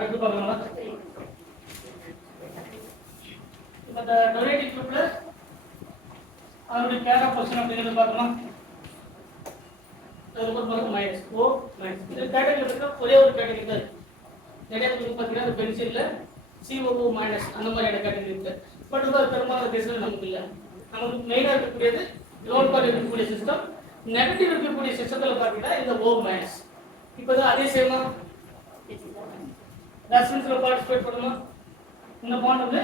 அடுத்து பார்க்கலாமா? இப்போ இந்த டொனேட்டிவ் குரூப்ல அதனுடைய பேரா பொசிஷன் அப்படிங்கிறது பார்க்கலாம். மைனஸ் ஓ மைனஸ் இந்த கேட்டகரி இருக்கிற ஒரே ஒரு கேட்டகரி தான் நிறைய பேருக்கு பார்த்தீங்கன்னா அந்த பென்சில்ல சிஓஓ மைனஸ் அந்த மாதிரியான கேட்டகரி இருக்கு. பட் அது பெரும்பாலான கேஸ்ல நமக்கு இல்லை. நமக்கு மெயினாக இருக்கக்கூடியது லோன் கார்டு இருக்கக்கூடிய சிஸ்டம். நெகட்டிவ் இருக்கக்கூடிய சிஸ்டத்தில் பார்த்தீங்கன்னா இந்த ஓ மைனஸ். இப்போ தான் அதே சேமா ரெஃபரன்ஸ்ல பார்ட்டிசிபேட் பண்ணணும். இந்த பாண்ட் வந்து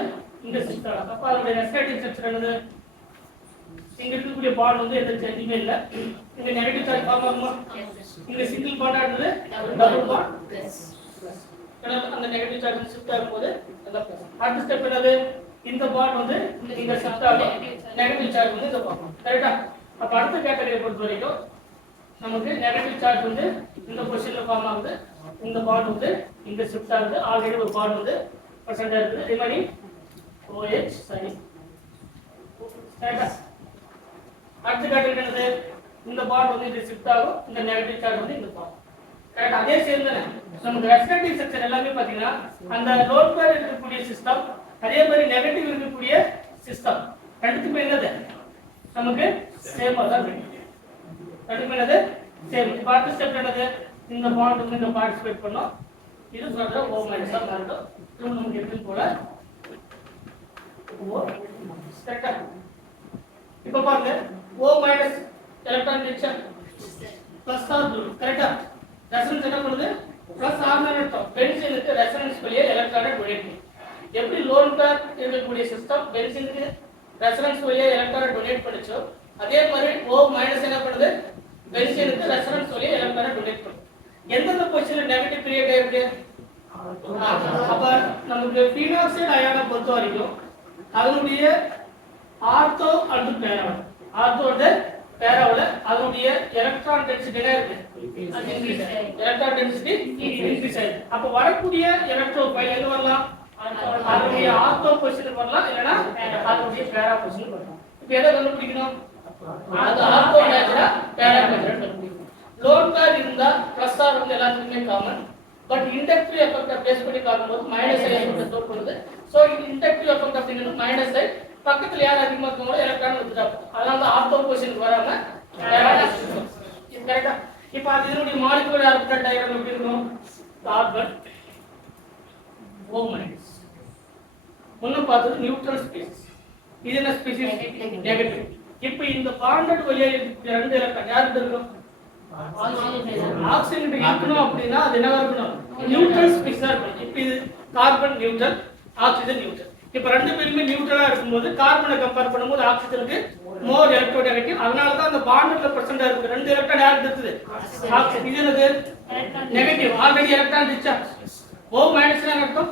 இந்த சிஸ்டம். அப்போ அதோட ரெஸ்பெக்டிவ் செக்ஷன் என்னது? இங்க இருக்கக்கூடிய பாண்ட் வந்து எந்த சேஞ்சுமே இல்ல. இங்க நெகட்டிவ் சார்ஜ் ஃபார்ம் ஆகுமா? இங்க சிங்கிள் பாண்டா இருந்தது டபுள் பாண்ட் பிளஸ். அந்த நெகட்டிவ் சார்ஜ் ஷிஃப்ட் ஆகும்போது அடுத்த ஸ்டெப் என்னது? இந்த பாண்ட் வந்து இங்க ஷிஃப்ட் ஆகும். நெகட்டிவ் சார்ஜ் வந்து இந்த பாண்ட். கரெக்ட்டா? அப்ப அடுத்த கேட்டகரியை பொறுத்த வரைக்கும் நமக்கு நெகட்டிவ் சார்ஜ் வந்து இந்த பொசிஷன்ல ஃபார்ம் ஆகுது. இந்த பாண்ட் வந்து இங்க ஷிஃப்ட் ஆகுது. ஆல்ரெடி ஒரு பாண்ட் வந்து பிரசன்ட் இருக்குது. அதே மாதிரி OH சரி. கரெக்ட்டா? அடுத்த கேட்டகரி என்னது? இந்த பாண்ட் வந்து இது ஷிஃப்ட் ஆகும். இந்த நெகட்டிவ் சார்ஜ் வந்து இந்த பாண்ட். கரெக்ட்? அதே சேம் தானே. நமக்கு ரெஸ்பெக்டிவ் செக்ஷன் எல்லாமே பாத்தீங்கன்னா அந்த லோட் பேர் இருக்கக்கூடிய சிஸ்டம், அதே மாதிரி நெகட்டிவ் இருக்கக்கூடிய சிஸ்டம் ரெண்டுத்துக்குமே என்னது? நமக்கு சேமா தான் இருக்கு. ரெண்டுமே என்னது? சேம். இப்போ அடுத்த ஸ்டெப் என்னது? இந்த பாண்ட் வந்து இந்த பார்ட்டிசிபேட் பண்ணோம். இது சொல்ற ஓ மைனஸா மாறிடும். இது நமக்கு எப்படி போல ஓ கரெக்ட்டா? இப்போ பாருங்க O minus electron richer plus R blue. கரெக்ட்டா? ரெசனன்ஸ் என்ன பண்ணுது? பிளஸ் ஆர் னு அர்த்தம். பென்சிலுக்கு ரெசனன்ஸ் வழியா எலக்ட்ரானை டொனேட் பண்ணும். எப்படி லோன் பேர் இருக்கக்கூடிய சிஸ்டம் பென்சிலுக்கு ரெசனன்ஸ் வழியா எலக்ட்ரானை டொனேட் பண்ணுச்சோ அதே மாதிரி O மைனஸ் என்ன பண்ணுது? பென்சிலுக்கு ரெசனன்ஸ் வழியா எலக்ட்ரானை டொனேட் பண்ணும். எந்தெந்த பொசிஷன்ல நெகட்டிவ் கிரியேட் ஆயிருக்கு? அப்ப நமக்கு ஃபீனாக்சைடு அயானை பொறுத்த வரைக்கும் அதனுடைய ஆர்த்தோ அல்லது பேரா, ஆர்த்தோட பேராவுல அதனுடைய எலக்ட்ரான் டென்சிட்டி என்ன இருக்கு? எலக்ட்ரான் டென்சிட்டி இன்க்ரீஸ் ஆயிருக்கு. அப்ப வரக்கூடிய எலக்ட்ரோஃபைல் எங்க வரலாம்? அதனுடைய ஆர்த்தோ பொசிஷன் வரலாம், இல்லனா அதனுடைய பேரா பொசிஷன் வரலாம். இப்போ எதை கண்டுபிடிக்கணும்? அது ஆர்த்தோ நேச்சரா பேரா நேச்சரா கண்டுபிடிக்கணும். லோன் பேர் இருந்தா பிளஸ் ஆர் வந்து எல்லாத்துக்குமே common. But inductive effect base பண்ணி பார்க்கும்போது மைனஸ் ஐ எஃபெக்ட் ஸ்டோர் பண்ணுது. சோ இது இண்டக்டிவ் எஃபெக்ட் அப்படிங்கிறது மைனஸ் ஐ பக்கத்துல யார் அதிகமா இருக்காங்களோ எலக்ட்ரான் வித்ட்ரா பண்ணும். அதனால தான் ஆர்த்தோ பொசிஷனுக்கு வராம பேரா பொசிஷன். இது கரெக்ட்டா? இப்போ அது இதனுடைய மாலிகுலர் ஆர்பிட்டல் டயகிராம் எப்படி இருக்கும்? Carbon O minus. முன்ன பார்த்தது நியூட்ரல் ஸ்பீசிஸ். இது என்ன ஸ்பீசிஸ்? நெகட்டிவ். இப்போ இந்த பாண்டட் வழியா இருக்கக்கூடிய ரெண்டு எலக்ட்ரான் யாருக்கு இருக்கும்? ஆக்சிஜன் இருக்கணும். அப்படினா அது என்னவா இருக்கணும்? நியூட்ரல் ஸ்பீசிஸா இருக்கணும். இப்போ இது கார்பன் நியூட்ரல், ஆக்சிஜன் நியூட்ரல். இப்போ ரெண்டு பேருமே நியூட்ரலா இருக்கும்போது கார்பனை கம்பேர் பண்ணும்போது ஆக்சிஜனுக்கு மோர் எலக்ட்ரோநெகட்டிவ். அதனால தான் அந்த பாண்டட்ல பிரசன்ட்டா இருக்கு. ரெண்டு எலக்ட்ரான் யாருக்கு இருக்குது? ஆக்சிஜன். இது என்னது? நெகட்டிவ். ஆல்ரெடி எலக்ட்ரான் ரிச்சா. O மைனஸ் என்ன அர்த்தம்?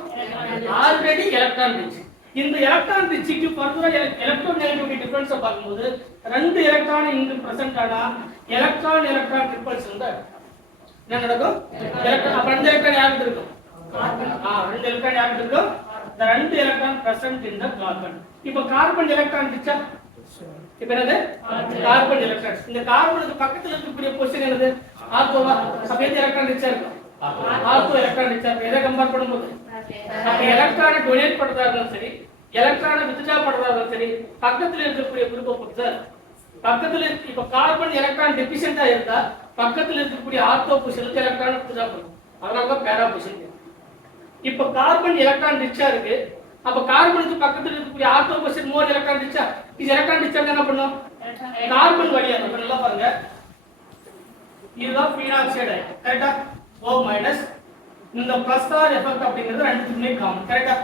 Already electron rich. இந்த எலக்ட்ரான் ரிச்சுக்கு ஃபர்தரா எலக்ட்ரோநெகட்டிவிட்டி டிஃபரன்ஸ் பார்க்கும்போது ரெண்டு எலக்ட்ரான் இங்க பிரசன்ட் ஆனா எலக்ட்ரான் ரிப்பல்ஸ் வந்து என்ன நடக்கும்? எலக்ட்ரான் அப்ப ரெண்டு எலக்ட்ரான் யாருக்கு இருக்கும்? ரெண்டு எலக்ட்ரான் யாருக்கு இருக்கும்? the ரெண்டு electron present in the carbon. இப்போ கார்பன் எலக்ட்ரான் ரிச்சா? இப்போ என்னது? Carbon electron. இந்த கார்பனுக்கு பக்கத்துல இருக்கக்கூடிய பொசிஷன் என்னது? ஆர்த்தோவா? அப்ப எந்த எலக்ட்ரான் ரிச்சா இருக்கும்? ஆர்த்தோ எலக்ட்ரான் ரிச்சா. எதை கம்பேர் பண்ணும்போது அப்ப எலக்ட்ரானை டொனேட் பண்றதா இருந்தாலும் சரி, எலக்ட்ரானை வித்ட்ரா பண்றதா இருந்தாலும் சரி, பக்கத்துல இருக்கக்கூடிய குரூப்பை பொறுத்து பக்கத்துல இப்ப கார்பன் எலக்ட்ரான் டெபிசியன்ட்டா இருந்தா பக்கத்துல இருக்கக்கூடிய ஆர்த்தோ பொசிஷனுக்கு எலக்ட்ரானை வித்ட்ரா பண்ணும். அதனால தான் பேரா பொசிஷன். இப்ப கார்பன் எலக்ட்ரான் ரிச்சா இருக்கு. அப்ப கார்பனுக்கு பக்கத்துல இருக்கக்கூடிய ஆர்த்தோ பொசிஷன் மோர் எலக்ட்ரான் ரிச்சா. இது எலக்ட்ரான் ரிச்சா என்ன பண்ணும்? கார்பன் வழியா. இப்ப நல்லா பாருங்க. இதுதான் ஃபீனாக்சைடு. கரெக்ட்டா? O minus. இந்த பிளஸ் ஆர் எஃபெக்ட் அப்படிங்கிறது ரெண்டுத்துக்குமே காமன். கரெக்ட்டா?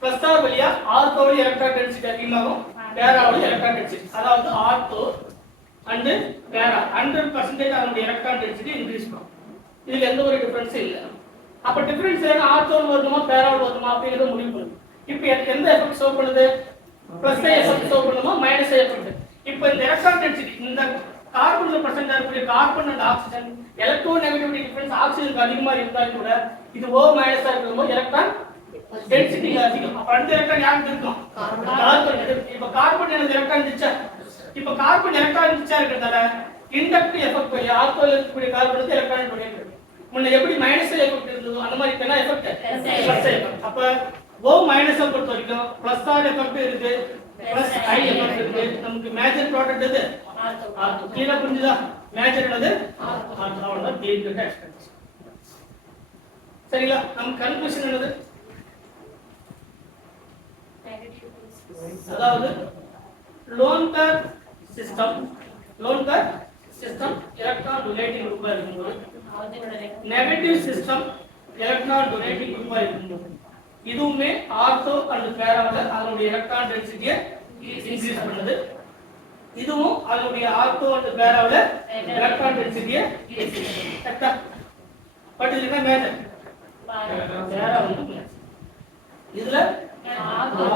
பிளஸ் ஆர் வழியா ஆர்த்தோ வழியா எலக்ட்ரான் டென்சிட்டி அதிகமாகும், பேரா வழியா எலக்ட்ரான் டென்சிட்டி. அதாவது ஆர்த்தோ அண்ட் பேரா 100% அதனுடைய எலக்ட்ரான் டென்சிட்டி இன்கிரீஸ் பண்ணும். இதுல எந்த ஒரு டிஃபரன்ஸும் இல்ல. அப்ப டிஃபரன்ஸ் என்ன? ஆர்த்தோல வருமா பேரால வருமா அப்படிங்கறத முடிவு பண்ணும். இப்போ எந்த எஃபெக்ட் ஷோ பண்ணுது? பிளஸ் ஐ எஃபெக்ட் ஷோ பண்ணுமா மைனஸ் ஐ எஃபெக்ட்? இப்போ இந்த எலக்ட்ரான் டென்சிட்டி இந்த கார்பன்ல பிரசன்ட் இருக்கக்கூடிய carbon and oxygen electronegativity difference ஆக்சிஜனுக்கு அதிகமா இருந்தாலும் கூட இது O மைனஸா இருக்கும்போது எலக்ட்ரான் டென்சிட்டி அதிகம். அப்ப ரெண்டு எலக்ட்ரான் யாருக்கு இருக்கும்? கார்பன். இப்போ கார்பன் என்ன எலக்ட்ரான் ரிச்சா? இப்போ கார்பன் எலக்ட்ரான் ரிச்சா இருக்கிறதால இண்டக்டிவ் எஃபெக்ட் வழியா ஆர்த்தோல இருக்கக்கூடிய கார்பனுக்கு எலக்ட்ரான் டொனேட் பண்ணும். முன்ன எப்படி மைனஸ் எஃபெக்ட் இருந்ததோ அந்த மாதிரி என்ன எஃபெக்ட் பிளஸ் எஃபெக்ட். அப்ப O மைனஸ் பொறுத்த வரைக்கும் பிளஸ் ஆர் எஃபெக்ட் இருக்கு, பிளஸ் ஐ எஃபெக்ட் இருக்கு. நமக்கு மேஜர் ப்ராடக்ட் எது? ஆர்த்தோ. கிளியரா புரிஞ்சுதா? மேஜர் என்னது? ஆர்த்தோ. அவ்வளவுதான் கிளியர் கட் எக்ஸ்பிளனேஷன். சரிங்களா? நம்ம கன்க்ளூஷன் என்னது? அதாவது lone pair system electron donating குரூப்பா இருக்கும்போது, நெகட்டிவ் சிஸ்டம் எலக்ட்ரான் டொனேட்டிங் குரூப்பா இருக்கும்போது, இதுவுமே ஆர்த்தோ அண்ட் பேரால அதனுடைய எலக்ட்ரான் டென்சிட்டியை இன்க்ரீஸ் பண்ணுது. இதுவும் அதனுடைய ஆர்த்தோ அண்ட் பேரால எலக்ட்ரான் டென்சிட்டியை இன்க்ரீஸ் பண்ணுது. கரெக்ட்டா? பட் இது என்ன மேஜர்? பேரா வந்து மேஜர். இதுல ஆர்த்தோ.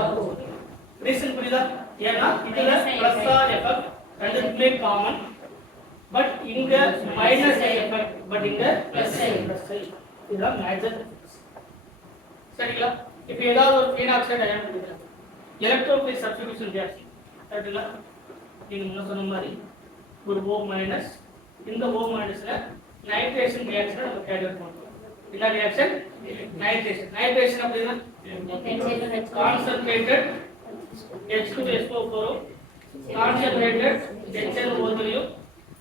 ரீசன் புரியுதா? ஏன்னா இதுல பிளஸ் ஆர் எஃபெக்ட் ரெண்டுமே காமன், பட் இங்க மைனஸ் ஐ எஃபெக்ட், பட் இங்க பிளஸ் ஐ. இதுதான் மேஜர். சரிங்களா? இப்போ ஏதாவது ஒரு ஃபீன் ஆக்சைடு அயன் பண்ணிக்கலாம், எலக்ட்ரோஃபிலிக் சப்ஸ்டிடியூஷன் ரியாக்ஷன். சரிங்களா? நீங்க முன்ன சொன்ன மாதிரி ஒரு O மைனஸ், இந்த O மைனஸ்ல நைட்ரேஷன் ரியாக்ஷனை நம்ம கேரி அவுட் பண்றோம். என்ன ரியாக்ஷன்? நைட்ரேஷன் அப்படினா கான்சன்ட்ரேட்டட் H2SO4 கான்சன்ட்ரேட்டட் HNO3.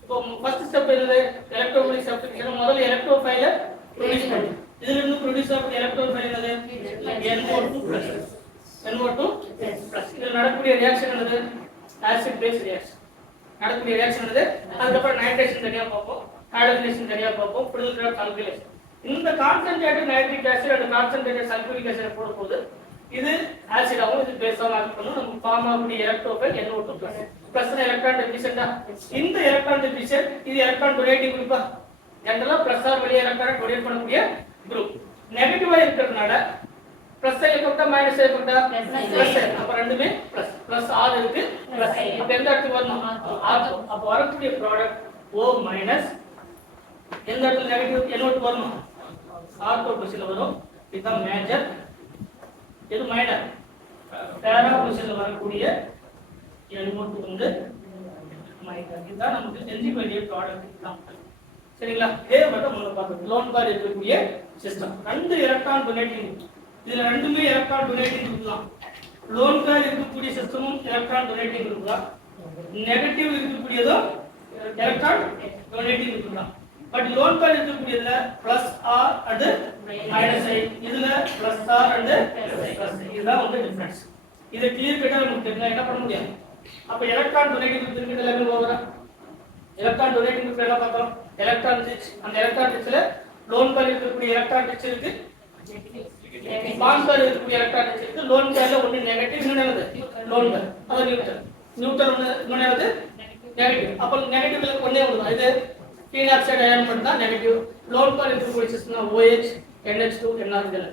இப்போ ஃபர்ஸ்ட் ஸ்டெப் என்னது? Electrophilic substitution. முதல்ல எலக்ட்ரோஃபைலை ப்ரொடியூஸ் பண்ணும். இதுல இருந்து ப்ரொடியூஸ் ஆகக்கூடிய எலக்ட்ரோஃபைல் என்னது? NO2+. இதுல நடக்கக்கூடிய ரியாக்ஷன் என்னது? Acid base reaction. நடக்கக்கூடிய ரியாக்ஷன் என்னது? அதுக்கப்புறம் நைட்ரேஷன் தனியா பார்ப்போம், ஹைட்ரஜனேஷன் தனியா பார்ப்போம், ப்ரொடியூஸ் சல்ஃபேட். இந்த concentrated nitric acid and concentrated sulphuric acid போடும்போது இது ஆசிடாவும் இது பேஸாவும் ஆக்ட் பண்ணும். நமக்கு ஃபார்ம் ஆகக்கூடிய எலக்ட்ரோஃபைல் NO2+. பிளஸ் எலக்ட்ரான் டெபிசிட்டா? இந்த எலக்ட்ரான் டெபிசிட் இது எலக்ட்ரான் டொனேட்டிங் குரூப்பா? ஜெனரலா பிளஸ் ஆர் வெளியே எலக்ட்ரான் டொனேட் பண்ணக்கூடிய குரூப். நெகட்டிவா இருக்கிறதுனால பிளஸ் ஐ எஃபெக்ட்டா மைனஸ் ஐ எஃபெக்ட்டா? Plus I. அப்ப ரெண்டுமே பிளஸ். பிளஸ் ஆர் இருக்கு, பிளஸ் ஐ. அப்ப எந்த இடத்துக்கு வரணும்? ஆர்த்தோ. அப்ப வரக்கூடிய ப்ராடக்ட் O மைனஸ் எந்த இடத்துல நெகட்டிவ் NO2 வரணும்? ஆர்த்தோ பொசிஷன்ல வரும். இதுதான் மேஜர். இது மைனர். பேரா பொசிஷன்ல வரக்கூடிய NO2 வந்து மைனர். இதுதான் நமக்கு தெரிஞ்சுக்க வேண்டிய ப்ராடக்ட் தான். சரிங்களா? இதே மட்டும் முதல்ல பார்க்கணும். லோன் பார் இருக்கக்கூடிய சிஸ்டம் ரெண்டு எலக்ட்ரான் டொனேட்டிங், இதுல ரெண்டுமே எலக்ட்ரான் டொனேட்டிங் குரூப் தான். லோன் பார் இருக்கக்கூடிய சிஸ்டமும் எலக்ட்ரான் டொனேட்டிங் குரூப் தான். நெகட்டிவ் இருக்கக்கூடியதும் எலக்ட்ரான் டொனேட்டிங் குரூப் தான். பட் லோன் பார் இருக்கக்கூடியதுல plus R and minus I, இதுல plus R and plus I. இதுதான் வந்து டிஃபரன்ஸ். இதை கிளியர் கட்டா நமக்கு தெரிஞ்சா என்ன பண்ண முடியாது. அப்ப எலக்ட்ரான் டொனேட்டிங் குரூப் இருக்கிறது எல்லாமே ஓவரா எலக்ட்ரான் டொனேட்டிங் குரூப் என்ன பார்த்தோம்? Electron rich. அந்த எலக்ட்ரான் ரிச்ல லோன் பார் இருக்கக்கூடிய எலக்ட்ரான் ரிச் இருக்கு, பாண்ட் பார் இருக்கக்கூடிய எலக்ட்ரான் ரிச் இருக்கு. லோன் பார்ல ஒன்னு நெகட்டிவ், இன்னொன்னு என்னது? லோன் பார். அது நியூட்ரல். நியூட்ரல் இன்னொன்னு என்னது? நெகட்டிவ். அப்ப நெகட்டிவ்ல ஒண்ணே ஒண்ணு தான். இது ஃபீன் ஆக்சைடு அயன் பண்ணா நெகட்டிவ். லோன் பார் இருக்கக்கூடிய சிஸ்டம்னா OH NH2 NR.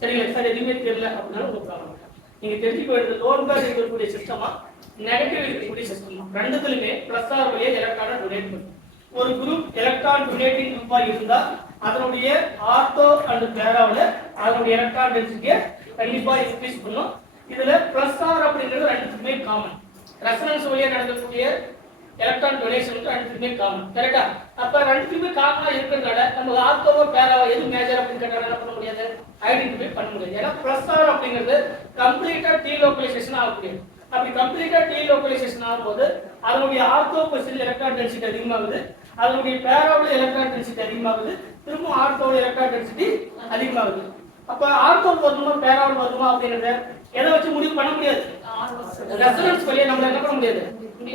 சரிங்களா? சார் எதுவுமே தெரியல அப்படின்னா ஒரு ப்ராப்ளம். நீங்க தெரிஞ்சுக்க வேண்டியது லோன் பார் இருக்கக்கூடிய சிஸ்டமா நெகட்டிவ் இருக்கக்கூடிய சிஸ்டமா ரெண்டுத்துலயுமே பிளஸ் ஆர் வழியா எலக்ட்ரானை டொனேட் பண்ணும். ஒரு குரூப் எலக்ட்ரான் டொனேட்டிங் குரூப்பா இருந்தா அதனுடைய ஆர்த்தோ அண்ட் பேராவுல அதனுடைய எலக்ட்ரான் டென்சிட்டியை கண்டிப்பா இன்க்ரீஸ் பண்ணும். இதுல பிளஸ் ஆர் அப்படிங்கிறது ரெண்டுத்துக்குமே காமன். ரெசனன்ஸ் வழியா நடக்கக்கூடிய எலக்ட்ரான் டொனேஷன் ரெண்டுத்துக்குமே காமன். கரெக்டா? அப்ப ரெண்டுத்துக்குமே காமனா இருக்கிறதுனால நம்ம ஆர்த்தோவோ பேராவோ எது மேஜர் அப்படின்னு கேட்டாலும் என்ன பண்ண முடியாது? ஐடென்டிஃபை பண்ண முடியாது. ஏன்னா பிளஸ் ஆர் அப்படிங்கிறது கம்ப்ளீட்டா டீலோகலைசேஷன் ஆகக்கூடியது. அப்படி கம்ப்ளீட்டா டீலோகலைசேஷன் ஆகும்போது அதனுடைய ஆர்த்தோ பொசிஷன் எலக்ட்ரான் டென்சிட்டி அதிகமாகுது, அதனுடைய பேராவுல எலக்ட்ரான் டென்சிட்டி அதிகமாகுது, திரும்ப ஆர்த்தோவுல எலக்ட்ரான் டென்சிட்டி அதிகமாகுது. அப்ப ஆர்த்தோ வருமா பேராவுல வருமா அப்படிங்கறத எதை வச்சு முடிவு பண்ண முடியாது. ரெசனன்ஸ் வழியா நம்ம என்ன பண்ண முடியாது?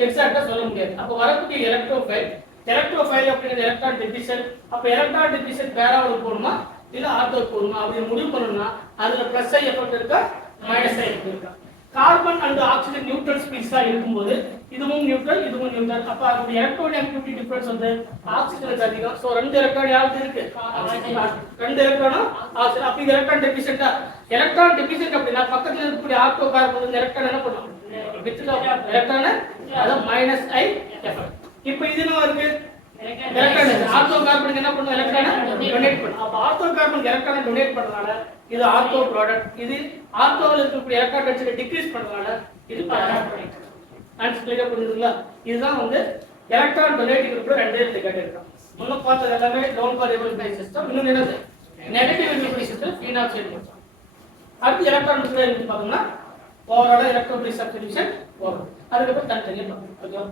எக்ஸாக்ட்டா சொல்ல முடியாது. அப்ப வரக்கூடிய எலக்ட்ரோஃபைல் அப்படிங்கிறது எலக்ட்ரான் டெபிசிட். அப்ப எலக்ட்ரான் டெபிசிட் பேராவுல போணுமா இல்ல ஆர்த்தோ போணுமா அப்படின்னு முடிவு பண்ணணும்னா அதுல பிளஸ் ஐ எஃபெக்ட் இருக்கா மைனஸ் ஐ எஃபெக்ட் இருக்கா? கார்பன் அண்ட் ஆக்சிஜன் நியூட்ரல் ஸ்பீஷீஸா இருக்கும்போது இதுவும் நியூட்ரல் இதுவும் நியூட்ரல். அப்ப அதோட எலக்ட்ரோநெகட்டிவிட்டி டிஃபரன்ஸ் வந்து ஆக்சிஜனுக்கு அதிகம். சோ ரெண்டு எலக்ட்ரான் யாருக்கு இருக்கு? ரெண்டு எலக்ட்ரானும் ஆக்சிஜன். அப்ப இது எலக்ட்ரான் டெபிசிட்டா? எலக்ட்ரான் டெபிசிட் அப்படின்னா பக்கத்துல இருக்கக்கூடிய ஆர்த்தோ கார்பன் வந்து எலக்ட்ரான் என்ன பண்ணும்? எலக்ட்ரான் அத மைனஸ் ஐ எஃபெக்ட். இப்போ இது என்ன இருக்கு? எலக்ட்ரான் ஆர்த்தோ கார்பனுக்கு என்ன பண்ணும்? எலக்ட்ரானை டொனேட் பண்ணும். அப்ப ஆர்த்தோ கார்பனுக்கு எலக்ட்ரானை டொனேட் பண்றதால இது ஆர்த்தோ ப்ராடக்ட். இது ஆர்த்தோல இருக்கக்கூடிய எலக்ட்ரான் டென்சிட்டி டிக்ரீஸ் பண்றதால இது பேரா ப்ராடக்ட். ஆன்சர் கிளியரா புரியுதுங்களா? இதுதான் வந்து எலக்ட்ரான் டொனேட்டிங் குரூப்ல ரெண்டே கேட்டகரி இருக்கு. முன்ன பார்த்தது எல்லாமே lone pair available system. இன்னொரு என்னது? நெகட்டிவ் பினாக்சைடு முடிச்சோம். அடுத்து எலக்ட்ரான் எடுத்து பார்த்தோம்னா ஓவரால் எலக்ட்ரோபிளிக் சப்ஸ்டிடியூஷன் வரும். அதுக்கப்புறம் தனித்தனியாக பார்க்கணும். ஓகேவா?